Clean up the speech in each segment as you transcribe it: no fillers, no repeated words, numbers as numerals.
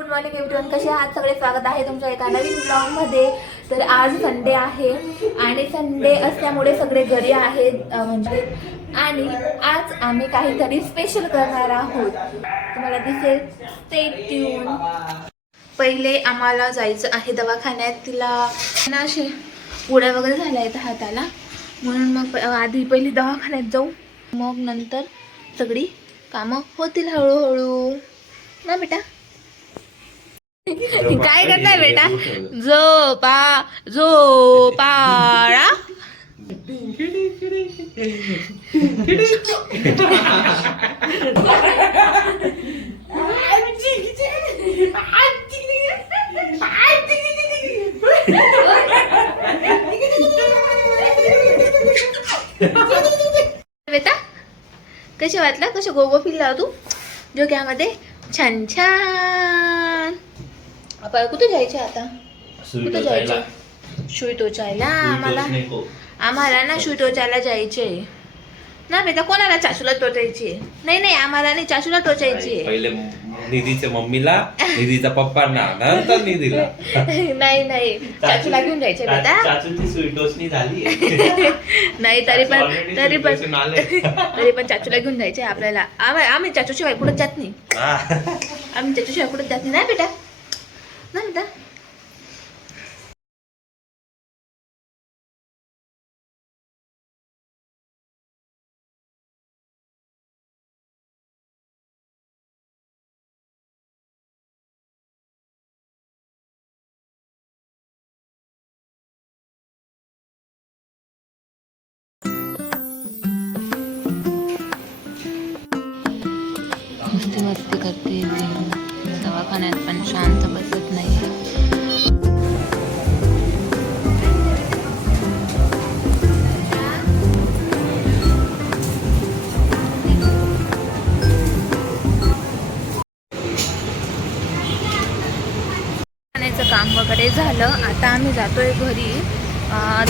Good morning everyone, कसे आहात सगळे? स्वागत आहे तुमच्या एका नवीन ब्लॉगमध्ये. तर आज संडे आहे आणि संडे असल्यामुळे सगळे घरी आहेत म्हणजे आणि आज आम्ही काहीतरी स्पेशल करणार आहोत, तुम्हाला दिसेल. Stay tune. पहिले आम्हाला जायचं आहे दवाखान्यात. तिला ना असे पुड्या वगैरे झाल्या आहेत हाताला, म्हणून मग आधी पहिली दवाखान्यात जाऊ, मग नंतर सगळी कामं होतील हळूहळू ना बेटा. काय करताय बेटा? झोपाळा. बेटा कसे वाटलं? कसे गोगो फिरला तू जोक्यामध्ये? छान छान. आपण कुठे जायचे आता? कुठे जायचं? सुई टोचायला. आम्हाला ना सुई टोचायला जायचे ना बेटा. कोणाला? चाचूला टोचायची? नाही, आम्हाला नाही, चाचूला टोचायची. पहिले निधीच्या मम्मीला, निधीचा पप्पांना, नंतर निधीला. नाही चाचूला घेऊन जायचे बेटा. चाचूची सुई टोचणी झाली. नाही तरी पण चाचूला घेऊन जायचे आपल्याला. आम्ही चाचूशिवाय कुठं जात नाही. आम्ही चाचूशिवाय कुठं जात नाही ना बेटा. ना बेटा. मस्ती करते दवाखान्यात, पण शांत बसत नाही. काम वगैरे झालं, आता आम्ही जातोय घरी.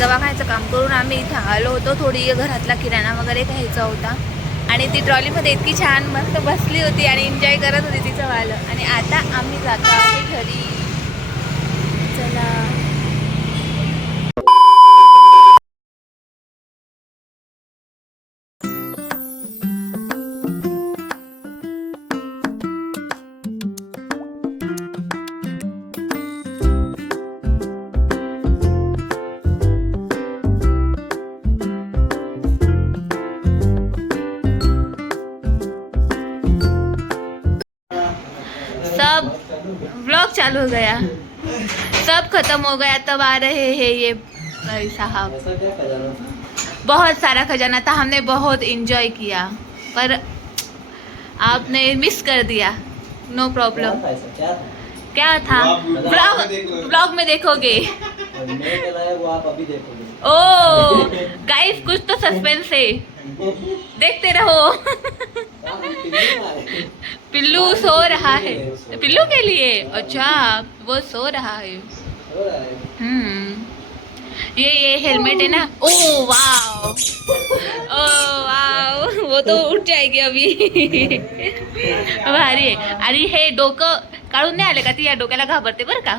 दवाखान्याचं काम करून आम्ही इथं आलो होतो. थोडी घरातला किराणा वगैरे घ्यायचा होता आणि ती ट्रॉलीमध्ये इतकी छान मस्त बसली होती आणि एन्जॉय करत होती तिचं वालं. आणि आता आम्ही जातो आहे घरी. चला. सब व्लॉग चालू हो गया, सब खत्म हो गया, तब आ रहे हैं ये भाई साहब. बहुत सारा खजाना था, हमने बहुत एंजॉय किया, पर आपने मिस कर दिया. No problem. क्या था? व्लॉग में देखोगे. ओ गाइस, कुछ तो सस्पेंस है, देखते रहो. पिल्लू सो रहा है. पिल्लू के लिए? अच्छा, वो सो रहा है. ये हेलमेट है ना. ओ वाव, ओ वाव, वो तो उठ जाएगी अभी. भारी आहे. आणि हे डोकं काढून नाही आले का? ती या डोक्याला घाबरते बरं का.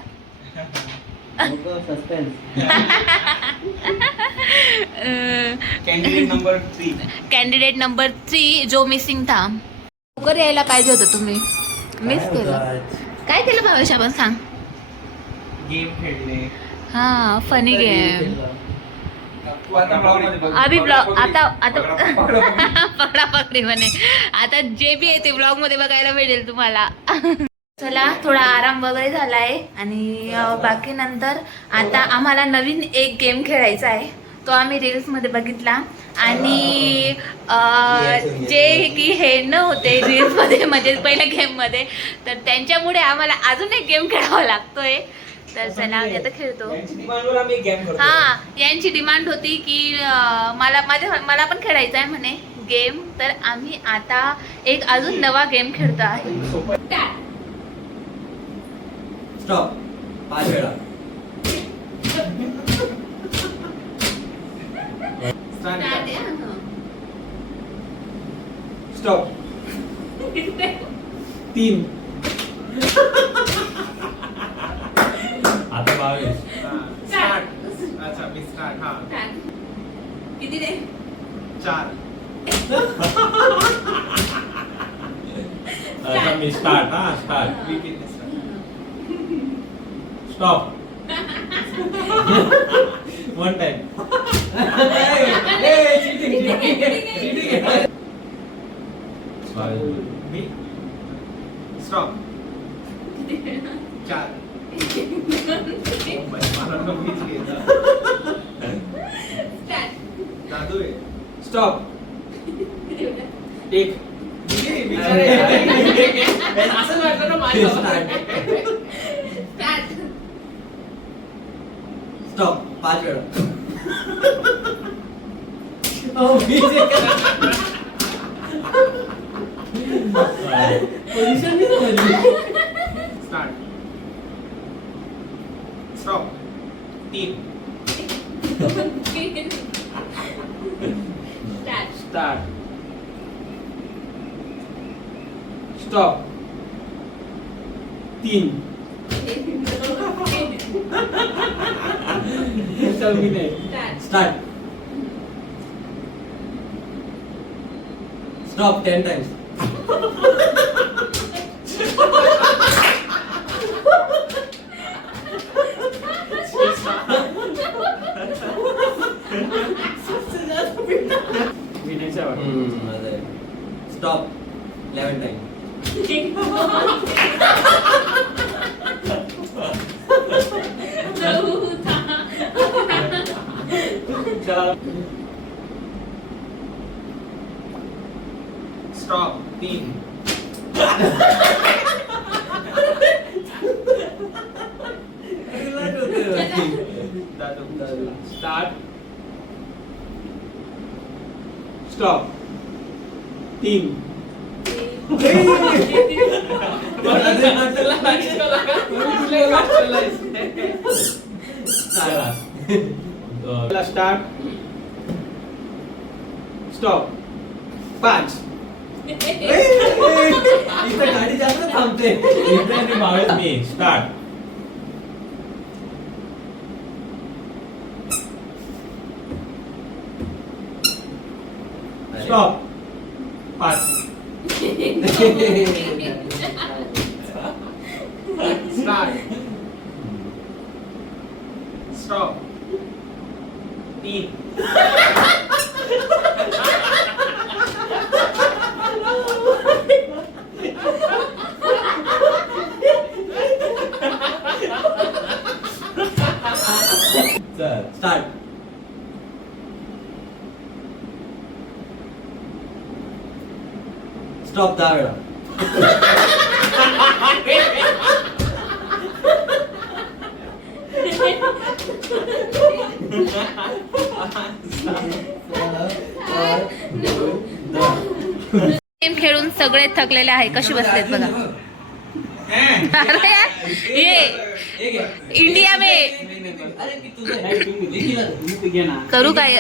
कैंडिडेट नंबर 3 जो मिसिंग था. लवकर यायला पाहिजे होतं, तुम्ही मिस केलं. काय केलं भावेश? आपण सांग. गेम खेळले. हा, फनी गेम. अभी ब्लॉग आता पकडा पकडी म्हणे. आता जे बी आहे ते ब्लॉग मध्ये बघायला भेटेल तुम्हाला. चला, थोडा आराम वगैरे झाला आहे आणि बाकी नंतर आता आम्हाला नवीन एक गेम खेळायचा आहे. तो आम्ही रील्समध्ये बघितला आणि जे की हे न होते रील्समध्ये म्हणजे पहिल्या गेममध्ये, तर त्यांच्यामुळे आम्हाला अजून एक गेम खेळावा लागतोय. तर चला आम्ही आता खेळतो. हा, यांची डिमांड होती की मला पण खेळायचं आहे म्हणे गेम. तर आम्ही आता एक अजून नवा गेम खेळतो आहे. स्टॉप. 5 वेळा. स्टॉप. 3 4 आता मी स्टार्ट हा start stop one time stop 4 दादू आहे स्टॉप एक असं वाटलं ना माझ्या स्टॉप 5 वेळा पोझिशन नाही समजली. Start stop 3 start stop 3 start stop 10 times stop 11 times stop 3 दादू स्टार्ट स्टॉप 3 स्टार्ट स्टॉप 5 इथं गाडी जास्त थांबते मी start stop 5 start stop 3 start stop 10 वेळा गेम खेळून सगळे थकलेले आहे. कशी बसलेत बघा. अरे यार, ये इंडिया में करू काय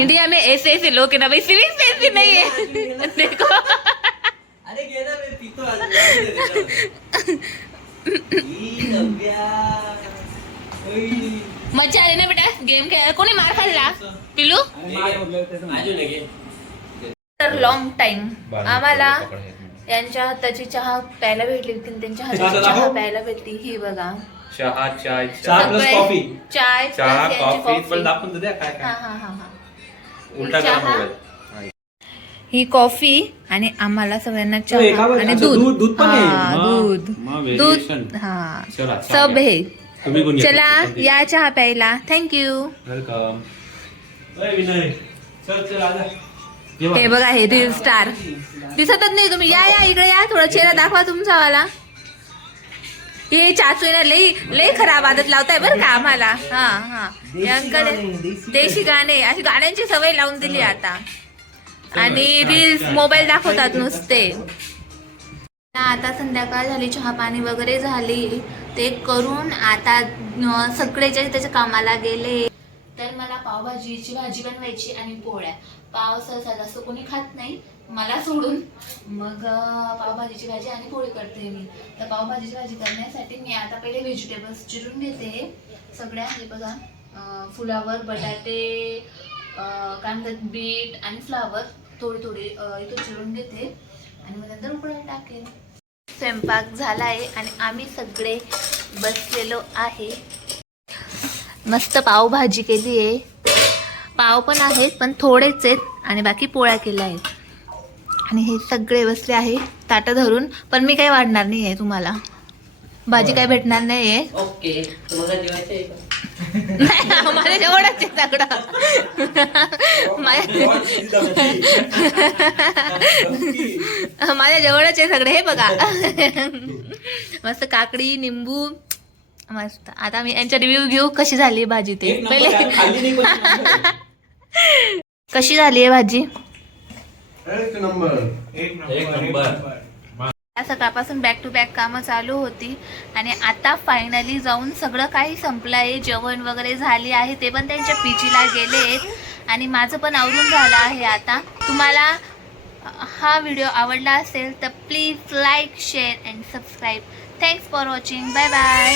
इंडिया में ऐसे ऐसे लोग है ना भाई, सिविल सेंस भी नहीं है. देखो अरे घे ना मी पितो मजा आली ना बेटा गेम खेळ. कोणी मार खाल्ला पिलू. तर लॉंग टाइम आम्हाला यांच्या हाताची चहा प्यायला भेटली होती, त्यांच्या हाताची चहा प्यायला भेटली. ही बघा चहा चाय चहा प्लस कॉफी. चाय चहा plus यांची कॉफी पण दाखवून तर द्या काय हा काय हा हा हा. उलटा चहा. करा मोबाईल. ही कॉफी आणि आम्हाला सगळ्यांना तो एका चहा वर- आणि अच्छा, दूध. दूध पण आहे. हा, दूध मग दूध variation. हा चला, चहा सब घ्या. है. तुम्ही पण घ्या. चला या चहा प्यायला. थँक्यू. वेलकम. विनय चल चल आजा. हे बघा हे रील स्टार दिसतच नाही तुम्ही. या या इकडे या, थोडा चेहरा दाखवा तुमचा वाला. हे चाचू ना लई लई खराब आदत लावताय बरं का आम्हाला. हा हा हे अंकल देशी गाणे, अशी गाण्यांची सवय लावून दिली आता. आणि रील्स मोबाईल दाखवतात नुसते. आता संध्याकाळ झाली, चहा पाणी वगैरे झाली, ते करून आता सगळेच्या त्याच्या कामाला गेले. तर मला पावभाजीची भाजी बनवायची आणि पोळ्या. पाव सहसा जास्त कोणी खात नाही मला सोडून, मग पावभाजीची भाजी आणि पोळी करते मी. तर पावभाजीची भाजी करण्यासाठी मी आता पहिले व्हेजिटेबल्स चिरून घेते सगळ्या. हे बघा फुलावर, बटाटे, काय म्हणतात बीट आणि फ्लावर थोडी थोडी इथं चिरून घेते आणि मग नंतर उकळून टाकेन. स्वयंपाक झाला आहे आणि आम्ही सगळे बसलेलो आहे. मस्त पावभाजी केली आहे. पाव पण आहेत पण थोडेच आहेत आणि बाकी पोळ्या केल्या आहेत. आणि हे सगळे बसले आहे ताटं धरून. पण मी काही वाढणार नाही आहे तुम्हाला. भाजी काय भेटणार नाही आहे. ओके तुम्हाला जेवायचं आहे का? माझ्या जेवढंच आहे सगळं. माझ्या जेवढंच आहे सगळं. हे बघा मस्त काकडी निंबू मस्त. आता मी यांचा रिव्ह्यू घेऊ कशी झाली भाजी ते. पहिले कशी झाली आहे भाजी. एक नंबर. सकाळपासून बॅक टू बॅक कामं चालू होती आणि आता फायनली जाऊन सगळं काही संपलं आहे. जेवण वगैरे झाली आहे. ते पण त्यांच्या पीजीला गेले आहेत आणि माझं पण आवरून झालं आहे. आता तुम्हाला हा व्हिडिओ आवडला असेल तर please like share and subscribe. Thanks for watching. Bye bye.